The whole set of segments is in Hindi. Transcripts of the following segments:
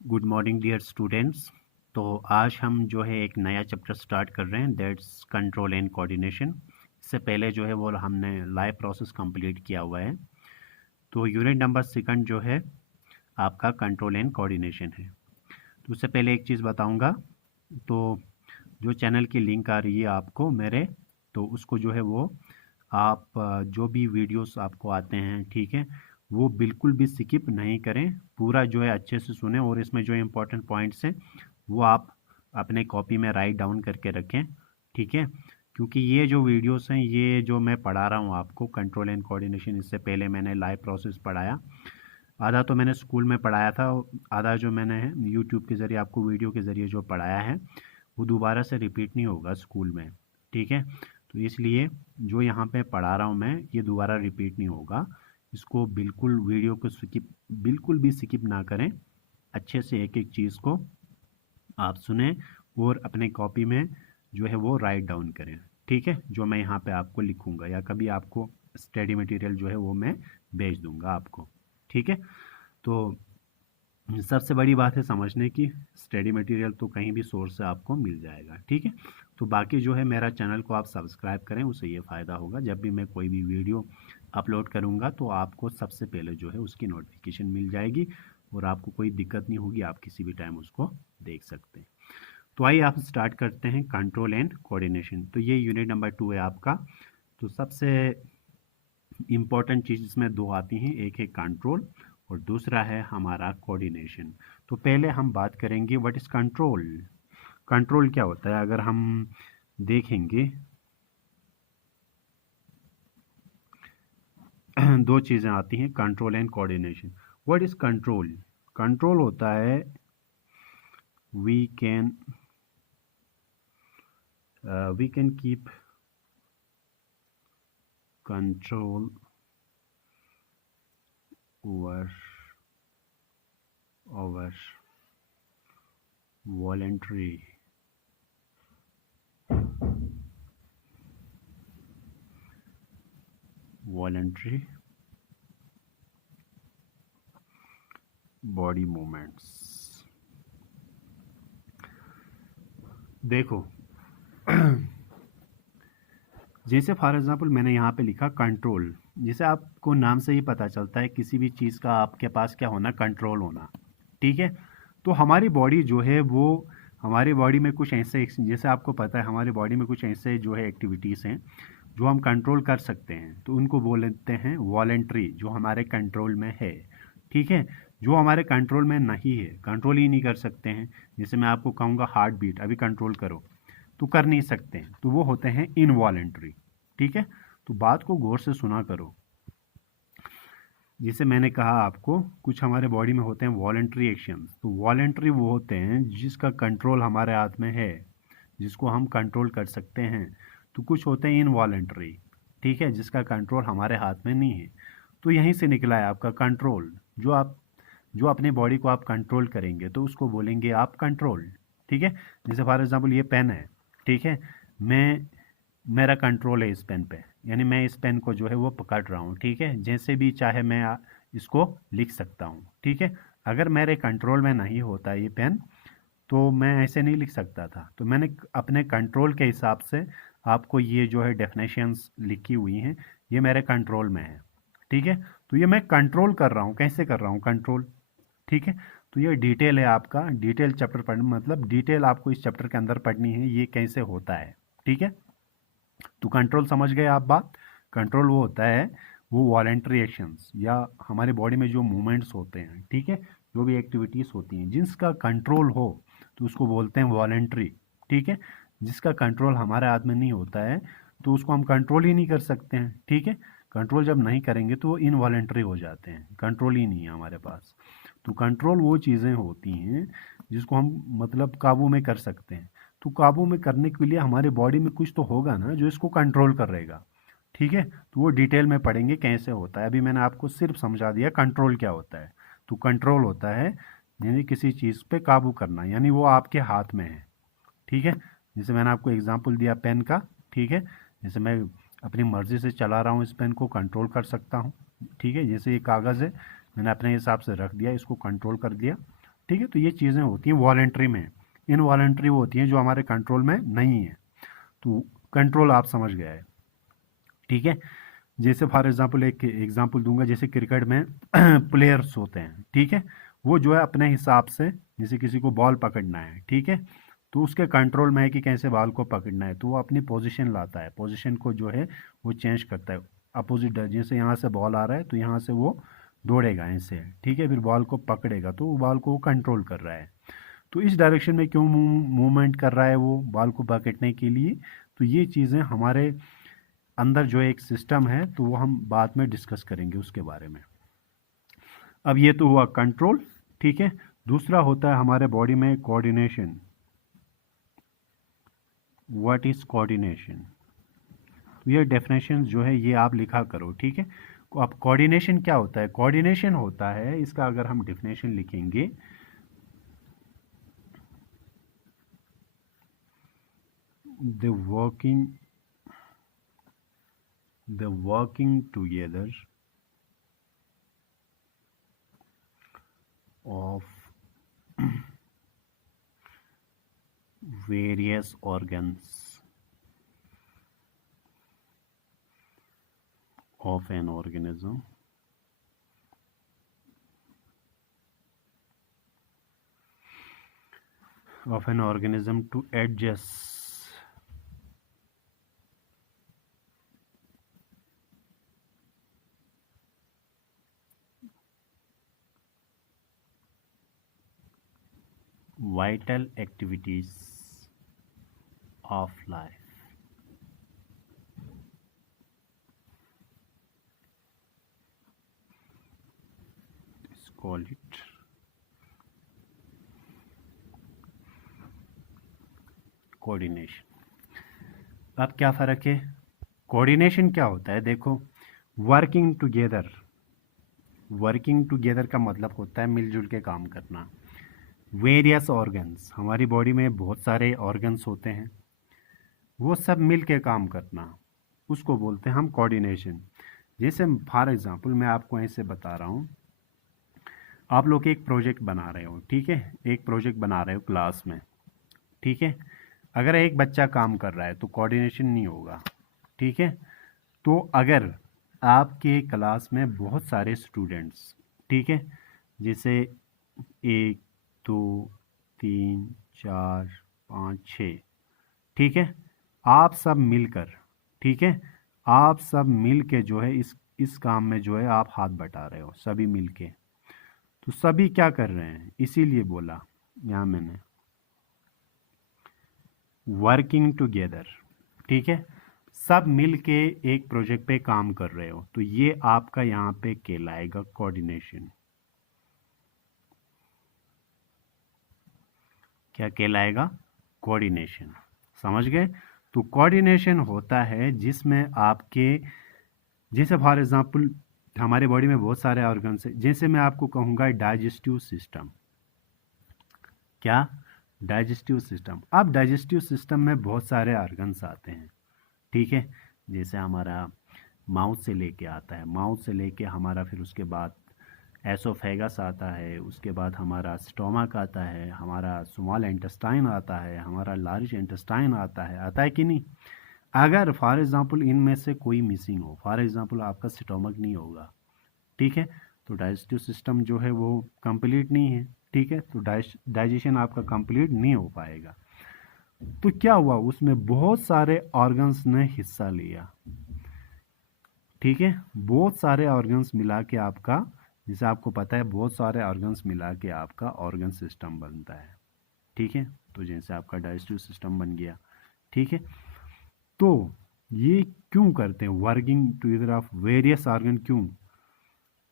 Good morning dear students. तो आज हम जो है एक नया चैप्टर स्टार्ट कर रहे हैं, दैट्स कंट्रोल एंड कोऑर्डिनेशन। इससे पहले जो है वो हमने लाइव प्रोसेस कंप्लीट किया हुआ है। तो यूनिट नंबर सेकंड जो है आपका कंट्रोल एंड कोऑर्डिनेशन है। तो उससे पहले एक चीज़ बताऊंगा। तो जो चैनल की लिंक आ रही है आपको मेरे, तो उसको जो है वो आप जो भी वीडियोस आपको आते हैं, ठीक है, वो बिल्कुल भी स्किप नहीं करें, पूरा जो है अच्छे से सुने और इसमें जो इम्पोर्टेंट पॉइंट्स हैं वो आप अपने कॉपी में राइट डाउन करके रखें, ठीक है। क्योंकि ये जो वीडियोस हैं, ये जो मैं पढ़ा रहा हूँ आपको कंट्रोल एंड कोऑर्डिनेशन, इससे पहले मैंने लाइव प्रोसेस पढ़ाया। आधा तो मैंने स्कूल में पढ़ाया था, आधा जो मैंने यूट्यूब के ज़रिए आपको वीडियो के ज़रिए जो पढ़ाया है वो दोबारा से रिपीट नहीं होगा स्कूल में, ठीक है। तो इसलिए जो यहाँ पे पढ़ा रहा हूँ मैं, ये दोबारा रिपीट नहीं होगा। इसको बिल्कुल वीडियो को स्किप, बिल्कुल भी स्किप ना करें। अच्छे से एक एक चीज़ को आप सुने और अपने कॉपी में जो है वो राइट डाउन करें, ठीक है। जो मैं यहाँ पे आपको लिखूँगा या कभी आपको स्टडी मटेरियल जो है वो मैं भेज दूँगा आपको, ठीक है। तो सबसे बड़ी बात है समझने की, स्टडी मटेरियल तो कहीं भी सोर्स से आपको मिल जाएगा, ठीक है। तो बाकी जो है मेरा चैनल को आप सब्सक्राइब करें, उससे ये फ़ायदा होगा, जब भी मैं कोई भी वीडियो अपलोड करूँगा तो आपको सबसे पहले जो है उसकी नोटिफिकेशन मिल जाएगी और आपको कोई दिक्कत नहीं होगी, आप किसी भी टाइम उसको देख सकते हैं। तो आइए आप स्टार्ट करते हैं कंट्रोल एंड कोऑर्डिनेशन। तो ये यूनिट नंबर 2 है आपका। तो सबसे इम्पॉर्टेंट चीज़ इसमें दो आती हैं, एक है कंट्रोल और दूसरा है हमारा कोऑर्डिनेशन। तो पहले हम बात करेंगे व्हाट इज़ कंट्रोल। कंट्रोल क्या होता है, अगर हम देखेंगे दो चीज़ें आती हैं, control and coordination. What is control. Control होता है we can keep control over our voluntary body movements. देखो जैसे फॉर एग्जांपल मैंने यहाँ पे लिखा कंट्रोल, जैसे आपको नाम से ही पता चलता है किसी भी चीज़ का आपके पास क्या होना, कंट्रोल होना, ठीक है। तो हमारी बॉडी जो है वो, हमारी बॉडी में कुछ ऐसे, जैसे आपको पता है हमारी बॉडी में कुछ ऐसे जो है एक्टिविटीज़ हैं जो हम कंट्रोल कर सकते हैं, तो उनको बोलते हैं वॉलेंट्री, जो हमारे कंट्रोल में है, ठीक है। जो हमारे कंट्रोल में नहीं है, कंट्रोल ही नहीं कर सकते हैं, जैसे मैं आपको कहूँगा हार्ट बीट अभी कंट्रोल करो, तो कर नहीं सकते हैं, तो वो होते हैं इनवॉलेंट्री, ठीक है। तो बात को गौर से सुना करो। जैसे मैंने कहा आपको, कुछ हमारे बॉडी में होते हैं वॉलेंट्री एक्शंस, तो वॉलेंट्री वो होते हैं जिसका कंट्रोल हमारे हाथ में है, जिसको हम कंट्रोल कर सकते हैं। तो कुछ होते हैं इनवॉलेंट्री, ठीक है, जिसका कंट्रोल हमारे हाथ में नहीं है। तो यहीं से निकला है आपका कंट्रोल। जो अपनी बॉडी को आप कंट्रोल करेंगे तो उसको बोलेंगे आप कंट्रोल, ठीक है। जैसे फॉर एग्जांपल ये पेन है, ठीक है, मैं मेरा कंट्रोल है इस पेन पे, यानी मैं इस पेन को जो है वो पकड़ रहा हूँ, ठीक है, जैसे भी चाहे मैं इसको लिख सकता हूँ, ठीक है। अगर मेरे कंट्रोल में नहीं होता ये पेन तो मैं ऐसे नहीं लिख सकता था। तो मैंने अपने कंट्रोल के हिसाब से आपको ये जो है डेफिनेशंस लिखी हुई हैं, ये मेरे कंट्रोल में है, ठीक है। तो ये मैं कंट्रोल कर रहा हूँ, कैसे कर रहा हूँ कंट्रोल, ठीक है। तो ये डिटेल है आपका, डिटेल चैप्टर पढ़, मतलब डिटेल आपको इस चैप्टर के अंदर पढ़नी है, ये कैसे होता है, ठीक है। तो कंट्रोल समझ गए आप बात। कंट्रोल वो होता है, वो वॉलेंट्री एक्शंस या हमारे बॉडी में जो मूवमेंट्स होते हैं, ठीक है, जो भी एक्टिविटीज़ होती हैं जिसका कंट्रोल हो तो उसको बोलते हैं वॉलेंट्री, ठीक है। जिसका कंट्रोल हमारे हाथ में नहीं होता है तो उसको हम कंट्रोल ही नहीं कर सकते हैं, ठीक है। कंट्रोल जब नहीं करेंगे तो वो इनवॉलेंट्री हो जाते हैं, कंट्रोल ही नहीं है हमारे पास। तो कंट्रोल वो चीज़ें होती हैं जिसको हम मतलब काबू में कर सकते हैं। तो काबू में करने के लिए हमारे बॉडी में कुछ तो होगा ना जो इसको कंट्रोल कर रहेगा, ठीक है। तो वो डिटेल में पढ़ेंगे कैसे होता है, अभी मैंने आपको सिर्फ समझा दिया कंट्रोल क्या होता है। तो कंट्रोल होता है यानी किसी चीज़ पे काबू करना, यानी वो आपके हाथ में है, ठीक है। जैसे मैंने आपको एग्जांपल दिया पेन का, ठीक है, जैसे मैं अपनी मर्ज़ी से चला रहा हूँ इस पेन को, कंट्रोल कर सकता हूँ, ठीक है। जैसे ये कागज़ है, मैंने अपने हिसाब से रख दिया, इसको कंट्रोल कर दिया, ठीक है। तो ये चीज़ें होती हैं वॉलेंट्री में, इनवॉलेंट्री वो होती हैं जो हमारे कंट्रोल में नहीं है। तो कंट्रोल आप समझ गए हैं, ठीक है। जैसे फॉर एग्जांपल एक एग्जांपल दूंगा, जैसे क्रिकेट में प्लेयर्स होते हैं, ठीक है। वो जो है अपने हिसाब से, जैसे किसी को बॉल पकड़ना है, ठीक है, तो उसके कंट्रोल में है कि कैसे बॉल को पकड़ना है, तो वो अपनी पोजीशन लाता है, पोजीशन को जो है वो चेंज करता है अपोजिट। जैसे यहाँ से बॉल आ रहा है तो यहाँ से वो दौड़ेगा ऐसे, ठीक है, फिर बॉल को पकड़ेगा, तो वो बॉल को वो कंट्रोल कर रहा है। तो इस डायरेक्शन में क्यों मूवमेंट कर रहा है वो बॉल को पकड़ने के लिए, तो ये चीज़ें हमारे अंदर जो एक सिस्टम है, तो वो हम बाद में डिस्कस करेंगे उसके बारे में। अब ये तो हुआ कंट्रोल, ठीक है। दूसरा होता है हमारे बॉडी में कोऑर्डिनेशन। What is coordination? तो ये डेफिनेशन जो है ये आप लिखा करो, ठीक है। अब कोऑर्डिनेशन क्या होता है? कोऑर्डिनेशन होता है, इसका अगर हम डेफिनेशन लिखेंगे, the working together of various organs of an organism to adjust vital activities of life. Let's call it coordination. अब क्या फ़र्क है? कोऑर्डिनेशन क्या होता है? देखो, वर्किंग टुगेदर, वर्किंग टुगेदर का मतलब होता है मिलजुल के काम करना। वेरियस ऑर्गन्स, हमारी बॉडी में बहुत सारे ऑर्गन्स होते हैं, वो सब मिल के काम करना, उसको बोलते हैं हम कोऑर्डिनेशन। जैसे फॉर एग्जांपल मैं आपको ऐसे बता रहा हूँ, आप लोग एक प्रोजेक्ट बना रहे हो, ठीक है, एक प्रोजेक्ट बना रहे हो क्लास में, ठीक है। अगर एक बच्चा काम कर रहा है तो कोऑर्डिनेशन नहीं होगा, ठीक है। तो अगर आपके क्लास में बहुत सारे स्टूडेंट्स, ठीक है, जैसे 1 2 3 4 5 6, ठीक है, आप सब मिलकर, ठीक है, आप सब मिल के जो है इस काम में जो है आप हाथ बटा रहे हो सभी मिल के। तो सभी क्या कर रहे हैं, इसीलिए बोला यहाँ मैंने वर्किंग टुगेदर, ठीक है, सब मिल के एक प्रोजेक्ट पे काम कर रहे हो, तो ये आपका यहाँ पे कहलाएगा कोऑर्डिनेशन। क्या कहलाएगा? कोऑर्डिनेशन। समझ गए? तो कोऑर्डिनेशन होता है जिसमें आपके, जैसे फॉर एग्जांपल हमारे बॉडी में बहुत सारे ऑर्गन्स हैं, जैसे मैं आपको कहूँगा डाइजेस्टिव सिस्टम। क्या? Digestive system. अब डाइजेस्टिव सिस्टम में बहुत सारे ऑर्गन्स आते हैं, ठीक है। जैसे हमारा माउथ से लेके आता है, माउथ से लेके हमारा फिर उसके बाद एसोफेगस आता है, उसके बाद हमारा स्टोमक आता है, हमारा स्मॉल इंटेस्टाइन आता है, हमारा लार्ज इंटेस्टाइन आता है कि नहीं? अगर फॉर एग्जांपल इनमें से कोई मिसिंग हो, फॉर एग्जांपल आपका स्टोमक नहीं होगा, ठीक है, तो डाइजेस्टिव सिस्टम जो है वो कंप्लीट नहीं है, ठीक है, तो डाइजेशन आपका कंप्लीट नहीं हो पाएगा। तो क्या हुआ, उसमें बहुत सारे ऑर्गन्स ने हिस्सा लिया, ठीक है, बहुत सारे ऑर्गन्स मिला के आपका, जैसे आपको पता है बहुत सारे ऑर्गन्स मिला के आपका ऑर्गन सिस्टम बनता है, ठीक है। तो जैसे आपका डाइजेस्टिव सिस्टम बन गया, ठीक है। तो ये क्यों करते हैं working together of various organ? क्यों?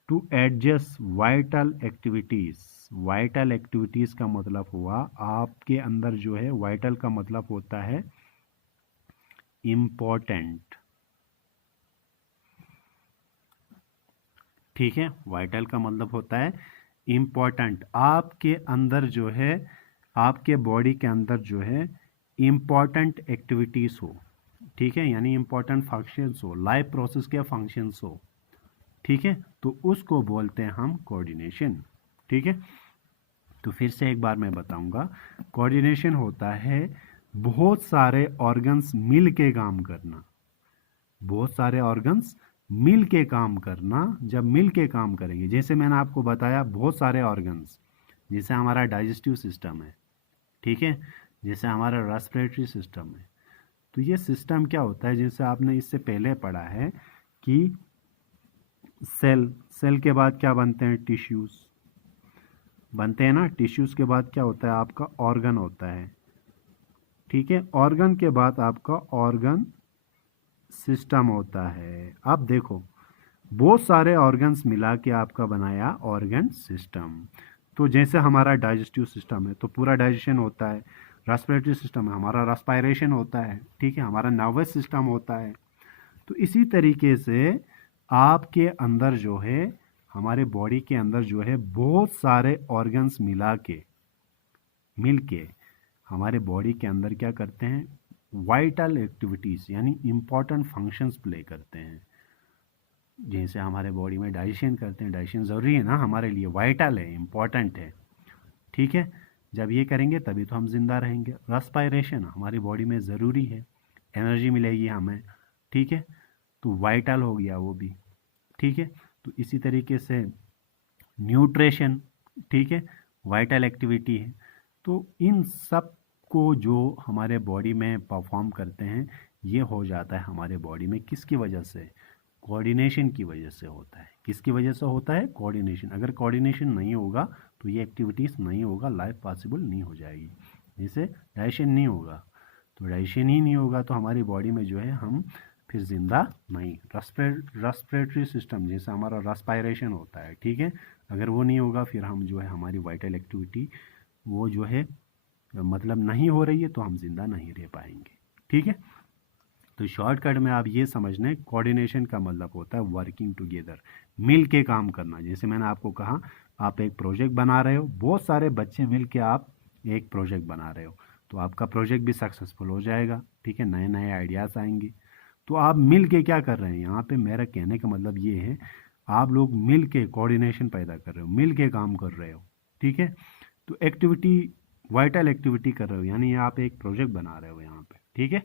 To adjust vital activities. Vital activities का मतलब हुआ आपके अंदर जो है, वाइटल का मतलब होता है इम्पोर्टेंट, ठीक है, वाइटल का मतलब होता है इम्पोर्टेंट। आपके अंदर जो है, आपके बॉडी के अंदर जो है इम्पोर्टेंट एक्टिविटीज़ हो, ठीक है, यानी इम्पोर्टेंट फंक्शंस हो, लाइफ प्रोसेस के फंक्शंस हो, ठीक है, तो उसको बोलते हैं हम कोऑर्डिनेशन, ठीक है। तो फिर से एक बार मैं बताऊंगा, कोऑर्डिनेशन होता है बहुत सारे ऑर्गन्स मिल के काम करना, बहुत सारे ऑर्गन्स मिल के काम करना। जब मिल के काम करेंगे, जैसे मैंने आपको बताया बहुत सारे ऑर्गन्स, जैसे हमारा डाइजेस्टिव सिस्टम है, ठीक है, जैसे हमारा रेस्पिरेटरी सिस्टम है। तो ये सिस्टम क्या होता है, जैसे आपने इससे पहले पढ़ा है कि सेल के बाद क्या बनते हैं, टिश्यूज बनते हैं ना। टिश्यूज के बाद क्या होता है, आपका ऑर्गन होता है, ठीक है। ऑर्गन के बाद आपका ऑर्गन सिस्टम होता है। अब देखो, बहुत सारे ऑर्गन्स मिला के आपका बनाया ऑर्गन सिस्टम। तो जैसे हमारा डाइजेस्टिव सिस्टम है तो पूरा डाइजेशन होता है, रेस्पिरेटरी सिस्टम है, हमारा रेस्पायरेशन होता है, ठीक है, हमारा नर्वस सिस्टम होता है। तो इसी तरीके से आपके अंदर जो है, हमारे बॉडी के अंदर जो है, बहुत सारे ऑर्गन्स मिल के हमारे बॉडी के अंदर क्या करते हैं, वाइटल एक्टिविटीज़ यानी इम्पॉर्टेंट फंक्शंस प्ले करते हैं। जैसे हमारे बॉडी में डाइजेशन करते हैं, डाइजेशन ज़रूरी है ना हमारे लिए, वाइटल है, इम्पॉर्टेंट है, ठीक है। जब ये करेंगे तभी तो हम जिंदा रहेंगे। रेस्पायरेशन हमारी बॉडी में ज़रूरी है, एनर्जी मिलेगी हमें, ठीक है, तो वाइटल हो गया वो भी, ठीक है। तो इसी तरीके से न्यूट्रिशन, ठीक है, वाइटल एक्टिविटी है। तो इन सब को जो हमारे बॉडी में परफॉर्म करते हैं, ये हो जाता है हमारे बॉडी में किसकी वजह से, कोऑर्डिनेशन की वजह से होता है। किसकी वजह से होता है, कोऑर्डिनेशन। अगर कोऑर्डिनेशन नहीं होगा तो ये एक्टिविटीज़ नहीं होगा, लाइफ पॉसिबल नहीं हो जाएगी। जैसे डाइजेशन नहीं होगा, तो डाइजेशन ही नहीं होगा तो हमारी बॉडी में जो है हम फिर जिंदा नहीं। रेस्पिरेटरी सिस्टम, जैसे हमारा रेस्पायरेशन होता है, ठीक है, अगर वो नहीं होगा फिर हम जो है, हमारी वाइटल एक्टिविटी वो जो है मतलब नहीं हो रही है तो हम जिंदा नहीं रह पाएंगे, ठीक है। तो शॉर्टकट में आप ये समझ लें, कोऑर्डिनेशन का मतलब होता है वर्किंग टुगेदर, मिल के काम करना। जैसे मैंने आपको कहा, आप एक प्रोजेक्ट बना रहे हो, बहुत सारे बच्चे मिल के आप एक प्रोजेक्ट बना रहे हो, तो आपका प्रोजेक्ट भी सक्सेसफुल हो जाएगा, ठीक है, नए नए आइडियाज़ आएंगे। तो आप मिल के क्या कर रहे हैं, यहाँ पे मेरा कहने का मतलब ये है, आप लोग मिल के कोऑर्डिनेशन पैदा कर रहे हो, मिल के काम कर रहे हो, ठीक है। तो एक्टिविटी, वाइटल एक्टिविटी कर रहे हो, यानी आप एक प्रोजेक्ट बना रहे हो यहाँ पे, ठीक है।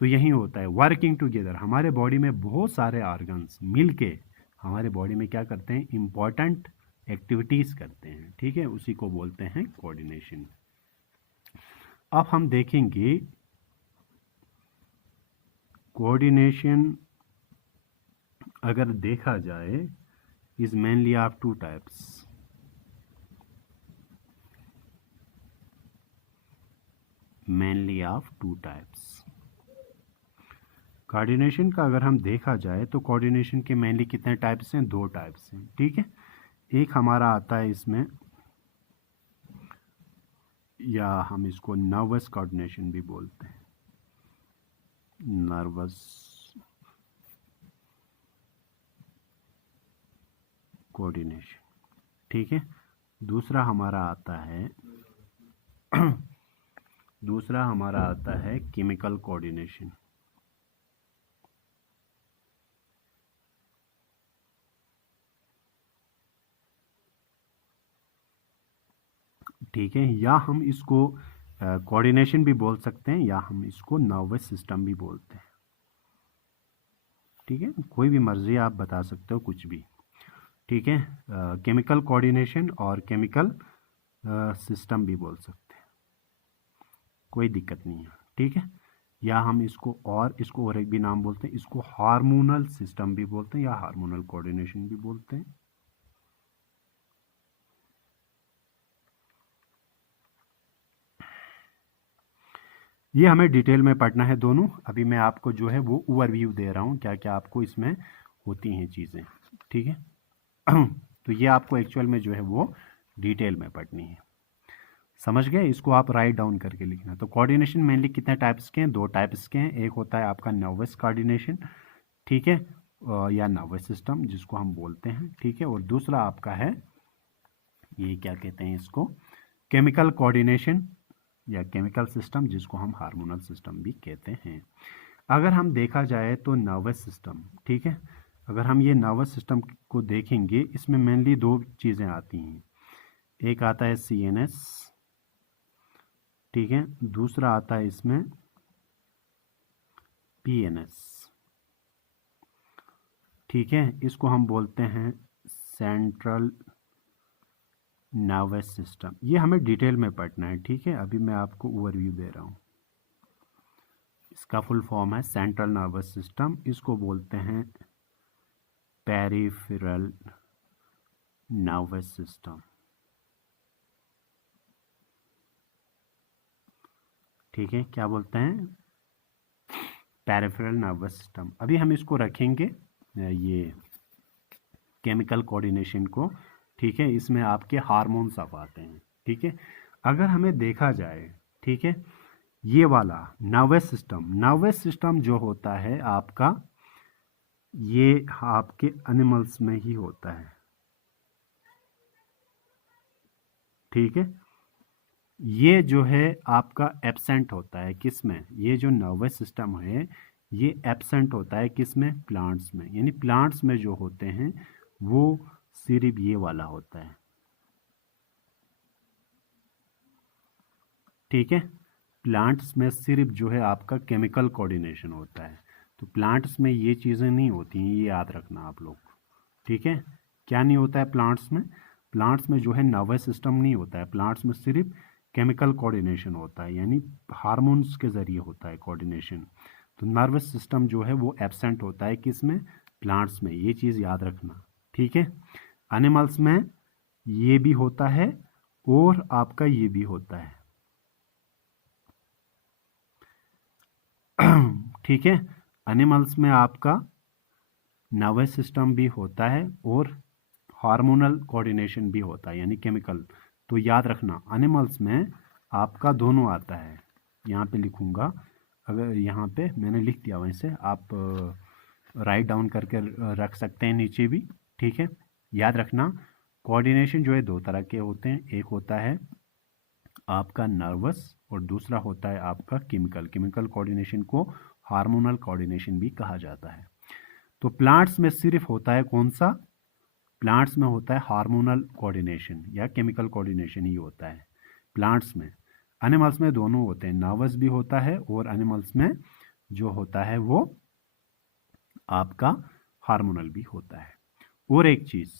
तो यही होता है वर्किंग टुगेदर। हमारे बॉडी में बहुत सारे ऑर्गन्स मिल के हमारे बॉडी में क्या करते हैं, इम्पॉर्टेंट एक्टिविटीज़ करते हैं, ठीक है, उसी को बोलते हैं कोऑर्डिनेशन। अब हम देखेंगे कोऑर्डिनेशन अगर देखा जाए is mainly of two types. Mainly of two types. Coordination का अगर हम देखा जाए तो कोऑर्डिनेशन के मेनली कितने टाइप्स हैं, दो टाइप्स हैं, ठीक है। एक हमारा आता है इसमें, या हम इसको नर्वस कोऑर्डिनेशन भी बोलते हैं, नर्वस कोऑर्डिनेशन, ठीक है। दूसरा हमारा आता है दूसरा हमारा आता है केमिकल कोऑर्डिनेशन, ठीक है, या हम इसको कोऑर्डिनेशन भी बोल सकते हैं, या हम इसको नर्वस सिस्टम भी बोलते हैं, ठीक है, कोई भी मर्जी आप बता सकते हो कुछ भी, ठीक है। केमिकल कोऑर्डिनेशन और केमिकल सिस्टम भी बोल सकते हैं, कोई दिक्कत नहीं है, ठीक है। या हम इसको और एक भी नाम बोलते हैं, इसको हार्मोनल सिस्टम भी बोलते हैं, या हार्मोनल कोऑर्डिनेशन भी बोलते हैं। ये हमें डिटेल में पढ़ना है दोनों। अभी मैं आपको जो है वो ओवरव्यू दे रहा हूँ, क्या क्या आपको इसमें होती हैं चीज़ें, ठीक है। तो ये आपको एक्चुअल में जो है वो डिटेल में पढ़नी है, समझ गए। इसको आप राइट डाउन करके लिखना। तो कोऑर्डिनेशन मेनली कितने टाइप्स के हैं, दो टाइप्स के हैं। एक होता है आपका नर्वस कोऑर्डिनेशन, ठीक है, या नर्वस सिस्टम जिसको हम बोलते हैं, ठीक है। और दूसरा आपका है, ये क्या कहते हैं इसको, केमिकल कोऑर्डिनेशन या केमिकल सिस्टम जिसको हम हार्मोनल सिस्टम भी कहते हैं। अगर हम देखा जाए तो नर्वस सिस्टम, ठीक है, अगर हम ये नर्वस सिस्टम को देखेंगे, इसमें मेनली दो चीज़ें आती हैं। एक आता है CNS, ठीक है, दूसरा आता है इसमें PNS, ठीक है। इसको हम बोलते हैं सेंट्रल नर्वस सिस्टम। ये हमें डिटेल में पढ़ना है, ठीक है। अभी मैं आपको ओवरव्यू दे रहा हूँ। इसका फुल फॉर्म है सेंट्रल नर्वस सिस्टम। इसको बोलते हैं पेरिफेरल नर्वस सिस्टम, ठीक है। क्या बोलते हैं? Peripheral nervous system. अभी हम इसको रखेंगे ये केमिकल कोऑर्डिनेशन को, ठीक है। इसमें आपके हार्मोन्स अब आते हैं, ठीक है। अगर हमें देखा जाए, ठीक है, ये वाला नर्वस सिस्टम जो होता है आपका, ये आपके एनिमल्स में ही होता है, ठीक है। ये जो है आपका एब्सेंट होता है किस में? ये जो नर्वस सिस्टम है ये एब्सेंट होता है किस में? प्लांट्स में। यानी प्लांट्स में जो होते हैं वो सिर्फ ये वाला होता है, ठीक है। प्लांट्स में सिर्फ जो है आपका केमिकल कोऑर्डिनेशन होता है, तो प्लांट्स में ये चीज़ें नहीं होती हैं, ये याद रखना आप लोग, ठीक है। क्या नहीं होता है प्लांट्स में? प्लांट्स में जो है नर्वस सिस्टम नहीं होता है, प्लांट्स में सिर्फ केमिकल कोऑर्डिनेशन होता है, यानी हार्मोन्स के ज़रिए होता है कोऑर्डिनेशन। तो नर्वस सिस्टम जो है वो एब्सेंट होता है किस में? प्लांट्स में। ये चीज़ याद रखना, ठीक है। एनिमल्स में ये भी होता है और आपका ये भी होता है, ठीक है। एनिमल्स में आपका नर्वस सिस्टम भी होता है और हार्मोनल कोऑर्डिनेशन भी होता है, यानी केमिकल। तो याद रखना एनिमल्स में आपका दोनों आता है। यहाँ पे लिखूंगा, अगर यहाँ पे मैंने लिख दिया वैसे आप राइट डाउन करके रख सकते हैं नीचे भी, ठीक है। याद रखना कोऑर्डिनेशन जो है दो तरह के होते हैं, एक होता है आपका नर्वस और दूसरा होता है आपका केमिकल कोऑर्डिनेशन को हार्मोनल कोऑर्डिनेशन भी कहा जाता है। तो प्लांट्स में सिर्फ होता है कौन सा? प्लांट्स में होता है हार्मोनल कोऑर्डिनेशन या केमिकल कोऑर्डिनेशन ही होता है प्लांट्स में। एनिमल्स में दोनों होते हैं, नर्वस भी होता है और एनिमल्स में जो होता है वो आपका हार्मोनल भी होता है। और एक चीज़,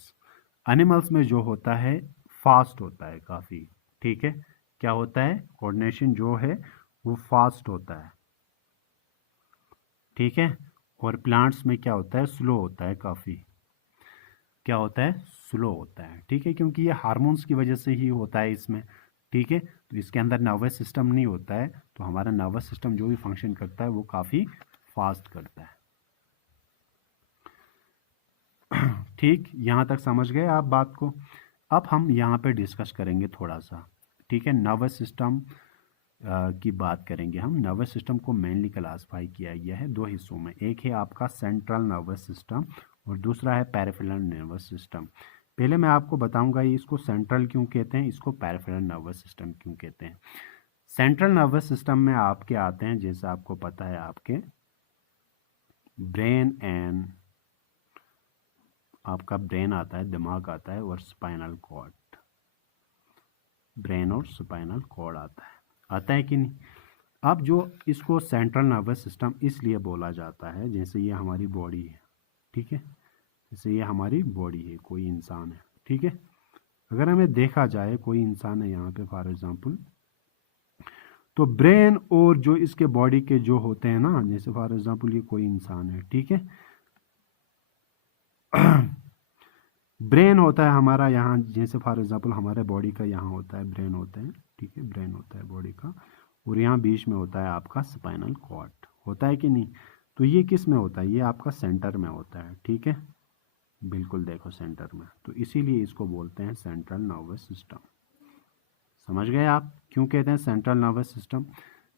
एनिमल्स में जो होता है फास्ट होता है काफ़ी, ठीक है। क्या होता है? कोऑर्डिनेशन जो है वो फास्ट होता है, ठीक है। और प्लांट्स में क्या होता है? स्लो होता है काफ़ी। क्या होता है? स्लो होता है, ठीक है, क्योंकि ये हार्मोन्स की वजह से ही होता है इसमें, ठीक है। तो इसके अंदर नर्वस सिस्टम नहीं होता है, तो हमारा नर्वस सिस्टम जो भी फंक्शन करता है वो काफ़ी फास्ट करता है। ठीक, यहाँ तक समझ गए आप बात को? अब हम यहाँ पे डिस्कस करेंगे थोड़ा सा, ठीक है। नर्वस सिस्टम की बात करेंगे हम। नर्वस सिस्टम को मेनली क्लासिफाई किया गया है दो हिस्सों में, एक है आपका सेंट्रल नर्वस सिस्टम और दूसरा है पेरिफेरल नर्वस सिस्टम। पहले मैं आपको बताऊंगा ये इसको सेंट्रल क्यों कहते हैं, इसको पेरिफेरल नर्वस सिस्टम क्यों कहते हैं। सेंट्रल नर्वस सिस्टम में आपके आते हैं, जैसे आपको पता है, आपके ब्रेन एंड आपका ब्रेन आता है, दिमाग आता है, और स्पाइनल कॉर्ड, ब्रेन और स्पाइनल कॉर्ड आता है कि नहीं? अब जो इसको सेंट्रल नर्वस सिस्टम इसलिए बोला जाता है, जैसे ये हमारी बॉडी है, ठीक है, जैसे ये हमारी बॉडी है, कोई इंसान है, ठीक है। अगर हमें देखा जाए कोई इंसान है यहाँ पे फॉर एग्जांपल, तो ब्रेन और जो इसके बॉडी के जो होते हैं ना, जैसे फॉर एग्जांपल ये कोई इंसान है, ठीक है। ब्रेन होता है हमारा यहाँ, जैसे फॉर एग्जांपल हमारे बॉडी का यहाँ होता है ब्रेन होता है, ठीक है, ब्रेन होता है बॉडी का, और यहाँ बीच में होता है आपका स्पाइनल कॉर्ड, होता है कि नहीं? तो ये किस में होता है? ये आपका सेंटर में होता है, ठीक है, बिल्कुल देखो सेंटर में। तो इसीलिए इसको बोलते हैं सेंट्रल नर्वस सिस्टम। समझ गए आप क्यों कहते हैं central nervous system?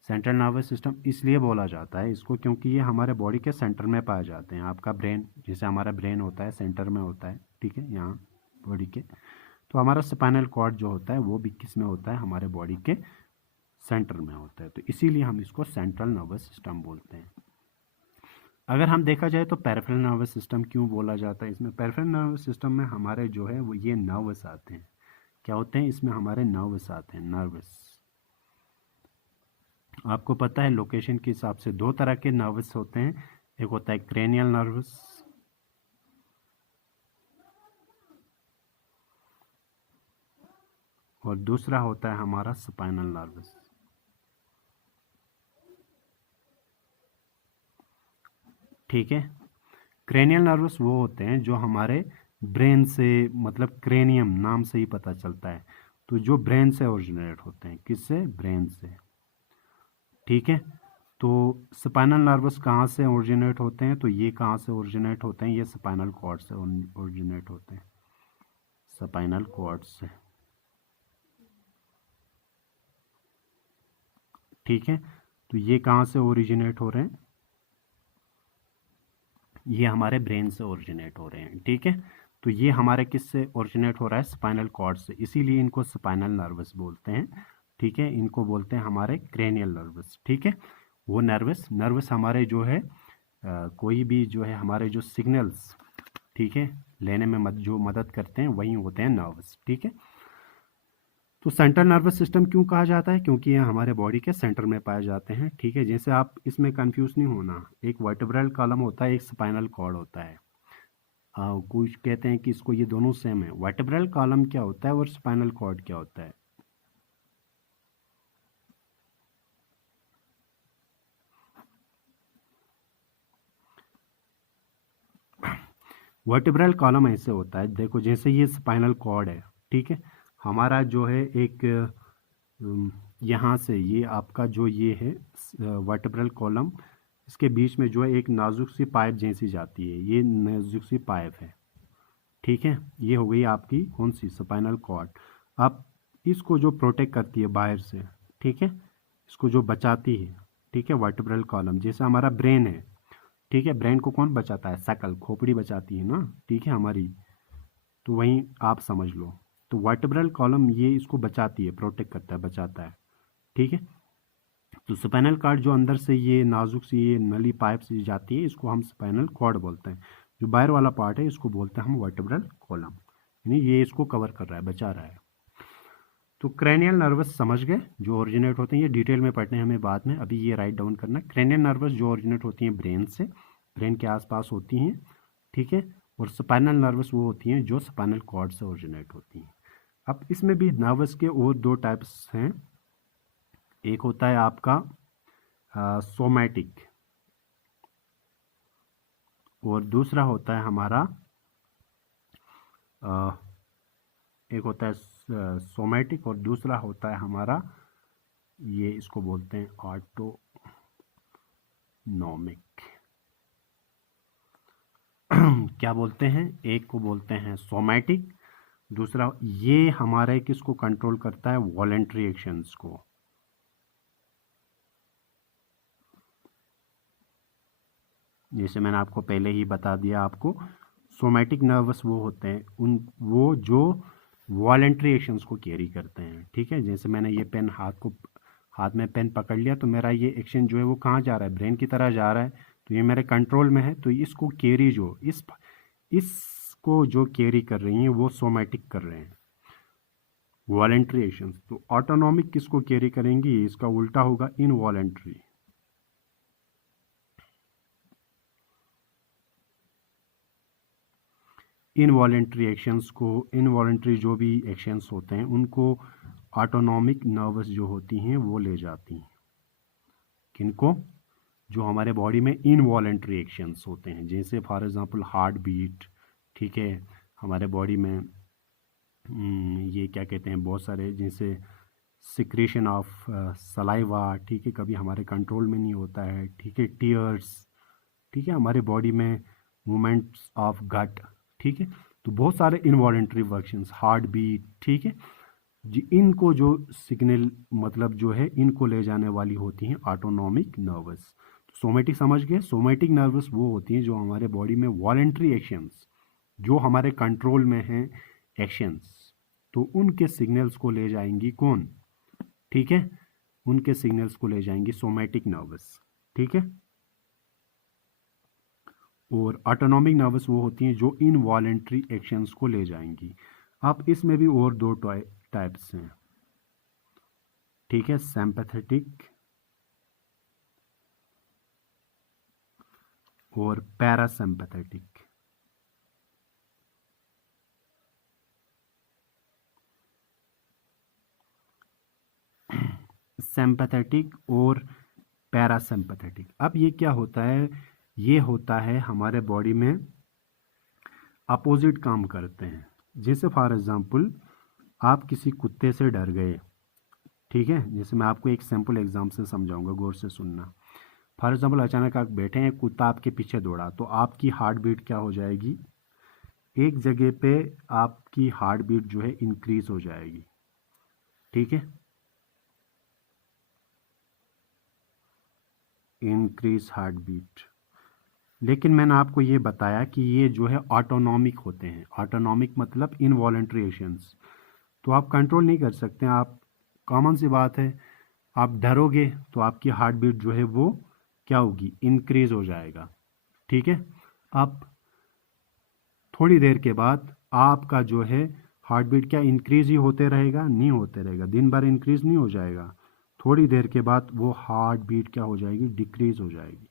Central nervous system इसलिए बोला जाता है इसको क्योंकि ये हमारे बॉडी के सेंटर में पाए जाते हैं। आपका ब्रेन, जैसे हमारा ब्रेन होता है सेंटर में होता है, ठीक है, यहाँ बॉडी के, तो हमारा स्पाइनल कॉर्ड जो होता है वो भी किस में होता है? हमारे बॉडी के सेंटर में होता है। तो इसीलिए हम इसको सेंट्रल नर्वस सिस्टम बोलते हैं। अगर हम देखा जाए तो पेरिफेरल नर्वस सिस्टम क्यों बोला जाता है इसमें? पेरिफेरल नर्वस सिस्टम में हमारे जो है वो ये नर्वस आते हैं, क्या होते हैं, इसमें हमारे नर्वस आते हैं, नर्वस। आपको पता है लोकेशन के हिसाब से दो तरह के नर्वस होते हैं, एक होता है क्रेनियल नर्वस और दूसरा होता है हमारा स्पाइनल नर्वस। ठीक है, क्रेनियल नर्वस वो होते हैं जो हमारे ब्रेन से, मतलब क्रेनियम नाम से ही पता चलता है, तो जो ब्रेन से ओरिजिनेट होते हैं, किससे, ब्रेन से। ठीक है, तो स्पाइनल नर्वस कहाँ से ओरिजिनेट होते हैं, तो ये कहाँ से ओरिजिनेट होते हैं, ये स्पाइनल कॉर्ड से ओरिजिनेट होते हैं, स्पाइनल कॉर्ड से। ठीक है, तो ये कहाँ से ओरिजिनेट हो रहे हैं, ये हमारे ब्रेन से ओरिजिनेट हो रहे हैं। ठीक है, तो ये हमारे किस से ओरिजिनेट हो रहा है, स्पाइनल कॉर्ड से, इसीलिए इनको स्पाइनल नर्वस बोलते हैं। ठीक है, इनको बोलते हैं हमारे क्रेनियल नर्वस। ठीक है, वो नर्वस नर्वस हमारे जो है कोई भी जो है हमारे जो सिग्नल्स, ठीक है, लेने में जो मदद करते हैं वही होते हैं नर्वस। ठीक है, तो सेंट्रल नर्वस सिस्टम क्यों कहा जाता है, क्योंकि ये हमारे बॉडी के सेंटर में पाए जाते हैं। ठीक है, जैसे आप इसमें कंफ्यूज नहीं होना, एक वर्टेब्रल कॉलम होता है, एक स्पाइनल कॉर्ड होता है। कुछ कहते हैं कि इसको ये दोनों सेम है, वर्टेब्रल कॉलम क्या होता है और स्पाइनल कॉर्ड क्या होता है। वर्टेब्रल कॉलम ऐसे होता है, देखो जैसे ये स्पाइनल कॉर्ड है, ठीक है, हमारा जो है एक यहाँ से ये आपका जो ये है वर्टेब्रल कॉलम, इसके बीच में जो है एक नाजुक सी पाइप जैसी जाती है, ये नाजुक सी पाइप है। ठीक है, ये हो गई आपकी कौन सी, स्पाइनल कॉर्ड। अब इसको जो प्रोटेक्ट करती है बाहर से, ठीक है, इसको जो बचाती है, ठीक है, वर्टेब्रल कॉलम, जैसे हमारा ब्रेन है, ठीक है, ब्रेन को कौन बचाता है, शकल, खोपड़ी बचाती है ना, ठीक है हमारी, तो वहीं आप समझ लो, तो वर्टेब्रल कॉलम ये इसको बचाती है, प्रोटेक्ट करता है, बचाता है। ठीक है, तो स्पाइनल कॉर्ड जो अंदर से ये नाजुक सी ये नली पाइप से जाती है, इसको हम स्पाइनल कॉर्ड बोलते हैं। जो बाहर वाला पार्ट है इसको बोलते हैं हम वर्टेब्रल कॉलम, यानी ये इसको कवर कर रहा है, बचा रहा है। तो क्रेनियल नर्वस समझ गए, जो ओरिजिनेट होते हैं, ये डिटेल में पढ़ने हमें बाद में, अभी ये राइट डाउन करना है। क्रेनियल नर्वस जो ओरिजिनेट होती हैं ब्रेन से, ब्रेन के आसपास होती हैं। ठीक है, और स्पाइनल नर्वस वो होती हैं जो स्पाइनल कॉर्ड से ओरिजिनेट होती हैं। अब इसमें भी नर्वस के और दो टाइप्स हैं, एक होता है आपका सोमैटिक और दूसरा होता है हमारा एक होता है सोमैटिक और दूसरा होता है हमारा, ये इसको बोलते हैं ऑटोनॉमिक। क्या बोलते हैं, एक को बोलते हैं सोमैटिक, दूसरा ये हमारे किसको कंट्रोल करता है, वॉलेंट्री एक्शंस को। जैसे मैंने आपको पहले ही बता दिया, आपको सोमैटिक नर्वस वो होते हैं वो जो वॉलेंट्री एक्शंस को कैरी करते हैं। ठीक है, जैसे मैंने ये पेन हाथ में पेन पकड़ लिया, तो मेरा ये एक्शन जो है वो कहाँ जा रहा है, ब्रेन की तरह जा रहा है, तो ये मेरे कंट्रोल में है, तो इसको कैरी जो इसको जो कैरी कर रही हैं वो सोमैटिक कर रहे हैं, वॉलेंट्री एक्शंस। तो ऑटोनॉमिक किसको कैरी करेंगी, इसका उल्टा होगा, इनवॉलेंट्री। इनवॉलेंट्री एक्शंस को, इनवॉलेंट्री जो भी एक्शंस होते हैं उनको ऑटोनॉमिक नर्वस जो होती हैं वो ले जाती हैं। किनको, जो हमारे बॉडी में इनवॉलेंट्री एक्शंस होते हैं, जैसे फॉर एग्जांपल हार्ट बीट। ठीक है, हमारे बॉडी में ये क्या कहते हैं, बहुत सारे, जैसे सिक्रेशन ऑफ सलाइवा, ठीक है, कभी हमारे कंट्रोल में नहीं होता है। ठीक है, टीयर्स, ठीक है, हमारे बॉडी में मूवमेंट्स ऑफ गट। ठीक है, तो बहुत सारे इनवॉलेंट्री वर्क्शंस, हार्ट बीट। ठीक है जी, इनको जो सिग्नल मतलब जो है इनको ले जाने वाली होती हैं ऑटोनॉमिक नर्वस। तो सोमैटिक समझ गए, सोमैटिक नर्वस वो होती हैं जो हमारे बॉडी में वॉलेंट्री एक्शंस, जो हमारे कंट्रोल में हैं एक्शंस, तो उनके सिग्नल्स को ले जाएंगी कौन, ठीक है, उनके सिग्नल्स को ले जाएंगी सोमैटिक नर्वस। ठीक है, और ऑटोनॉमिक नर्वस वो होती हैं जो इनवॉलेंट्री एक्शंस को ले जाएंगी। अब इसमें भी और दो टाइप्स हैं, ठीक है, सिंपैथेटिक और पैरासिम्पैथेटिक। सिंपैथेटिक और पैरासिम्पैथेटिक। अब ये क्या होता है, ये होता है हमारे बॉडी में अपोजिट काम करते हैं। जैसे फॉर एग्जांपल आप किसी कुत्ते से डर गए, ठीक है, जैसे मैं आपको एक सिंपल एग्जांपल से समझाऊंगा, गौर से सुनना। फॉर एग्जांपल अचानक आप बैठे हैं, कुत्ता आपके पीछे दौड़ा, तो आपकी हार्ट बीट क्या हो जाएगी, एक जगह पे आपकी हार्ट बीट जो है इंक्रीज हो जाएगी, ठीक है, इंक्रीज हार्ट बीट। लेकिन मैंने आपको ये बताया कि ये जो है ऑटोनॉमिक होते हैं। ऑटोनॉमिक मतलब इनवॉलेंट्री एक्शंस, तो आप कंट्रोल नहीं कर सकते। आप, कॉमन सी बात है, आप डरोगे तो आपकी हार्ट बीट जो है वो क्या होगी, इंक्रीज हो जाएगा, ठीक है। अब थोड़ी देर के बाद आपका जो है हार्ट बीट क्या इंक्रीज ही होते रहेगा, नहीं होते रहेगा, दिन भर इंक्रीज नहीं हो जाएगा। थोड़ी देर के बाद वो हार्ट बीट क्या हो जाएगी, डिक्रीज हो जाएगी।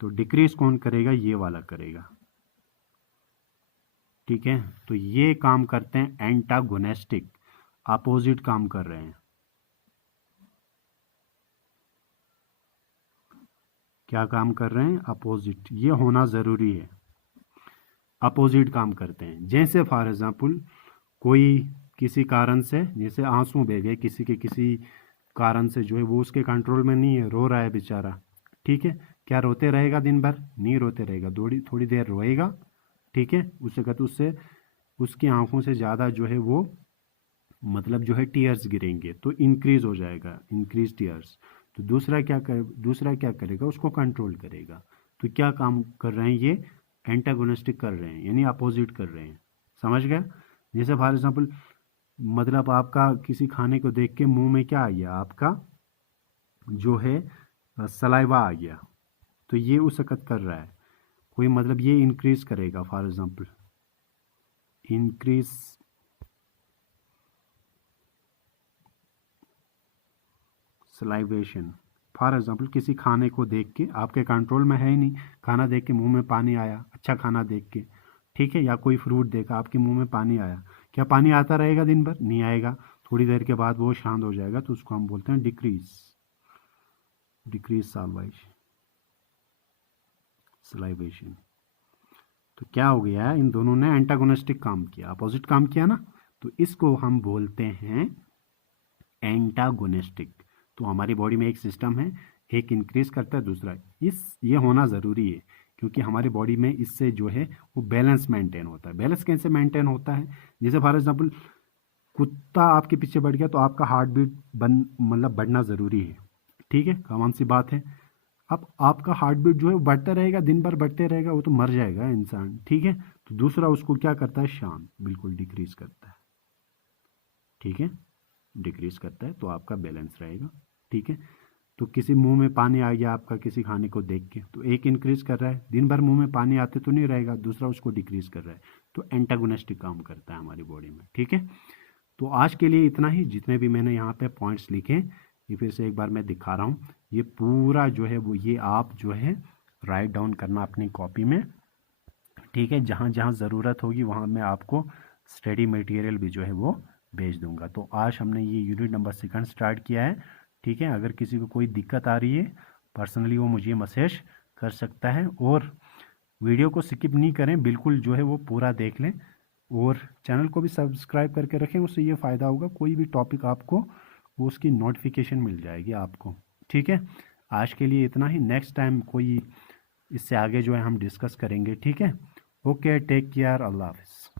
तो डिक्रीज कौन करेगा, ये वाला करेगा, ठीक है। तो ये काम करते हैं एंटागोनिस्टिक, अपोजिट काम कर रहे हैं। क्या काम कर रहे हैं, अपोजिट। ये होना ज़रूरी है, अपोजिट काम करते हैं। जैसे फॉर एग्जांपल कोई किसी कारण से, जैसे आंसू बह गए किसी के, किसी कारण से जो है वो उसके कंट्रोल में नहीं है, रो रहा है बेचारा, ठीक है। क्या रोते रहेगा दिन भर, नहीं रोते रहेगा, थोड़ी थोड़ी देर रोएगा, ठीक है। उससे कहते उससे उसकी आंखों से ज़्यादा जो है वो मतलब जो है टीयर्स गिरेंगे, तो इंक्रीज हो जाएगा, इंक्रीज टीयर्स। तो दूसरा क्या करेगा, उसको कंट्रोल करेगा। तो क्या काम कर रहे हैं ये, एंटागोनिस्टिक कर रहे हैं, यानी अपोजिट कर रहे हैं, समझ गया। जैसे फॉर एग्जांपल मतलब आपका किसी खाने को देख के मुंह में क्या आ गया, आपका जो है सलाइवा आ गया, तो ये उस वक़्त कर रहा है कोई, मतलब ये इंक्रीज करेगा, for example increase salivation. For example किसी खाने को देख के, आपके कंट्रोल में है ही नहीं, खाना देख के मुंह में पानी आया, अच्छा खाना देख के, ठीक है, या कोई फ्रूट देखा आपके मुंह में पानी आया, क्या पानी आता रहेगा दिन भर, नहीं आएगा, थोड़ी देर के बाद वो शांत हो जाएगा, तो उसको हम बोलते हैं डिक्रीज, डिक्रीज सलाइवेशन। तो क्या हो गया, इन दोनों ने एंटागोनिस्टिक काम किया, अपोजिट काम किया ना, तो इसको हम बोलते हैं एंटागोनिस्टिक। तो हमारी बॉडी में एक सिस्टम है, एक इंक्रीज करता है, दूसरा ये होना ज़रूरी है, क्योंकि हमारी बॉडी में इससे जो है वो बैलेंस मेंटेन होता है। बैलेंस कैसे मेंटेन होता है, जैसे फॉर एग्जांपल कुत्ता आपके पीछे बढ़ गया, तो आपका हार्ट बीट मतलब बढ़ना ज़रूरी है, ठीक है, कॉमन सी बात है। अब आपका हार्ट बीट जो है वो बढ़ता रहेगा, दिन भर बढ़ते रहेगा, वो तो मर जाएगा इंसान, ठीक है। तो दूसरा उसको क्या करता है, शांत, बिल्कुल डिक्रीज करता है, ठीक है, डिक्रीज करता है, तो आपका बैलेंस रहेगा, ठीक है। तो किसी मुंह में पानी आ गया आपका किसी खाने को देख के, तो एक इंक्रीज कर रहा है, दिन भर मुंह में पानी आते तो नहीं रहेगा, दूसरा उसको डिक्रीज कर रहा है, तो एंटागोनिस्टिक काम करता है हमारी बॉडी में, ठीक है। तो आज के लिए इतना ही, जितने भी मैंने यहाँ पे पॉइंट्स लिखे ये फिर से एक बार मैं दिखा रहा हूँ। ये पूरा जो है वो ये आप जो है राइट डाउन करना अपनी कॉपी में, ठीक है। जहाँ जहाँ ज़रूरत होगी वहाँ मैं आपको स्टडी मटेरियल भी जो है वो भेज दूंगा। तो आज हमने ये यूनिट नंबर 2 स्टार्ट किया है, ठीक है। अगर किसी को कोई दिक्कत आ रही है पर्सनली वो मुझे मैसेज कर सकता है, और वीडियो को स्किप नहीं करें, बिल्कुल जो है वो पूरा देख लें, और चैनल को भी सब्सक्राइब करके रखें, उससे ये फ़ायदा होगा कोई भी टॉपिक आपको वो उसकी नोटिफिकेशन मिल जाएगी आपको, ठीक है। आज के लिए इतना ही, नेक्स्ट टाइम कोई इससे आगे जो है हम डिस्कस करेंगे, ठीक है। ओके, टेक केयर, अल्लाह हाफिज़।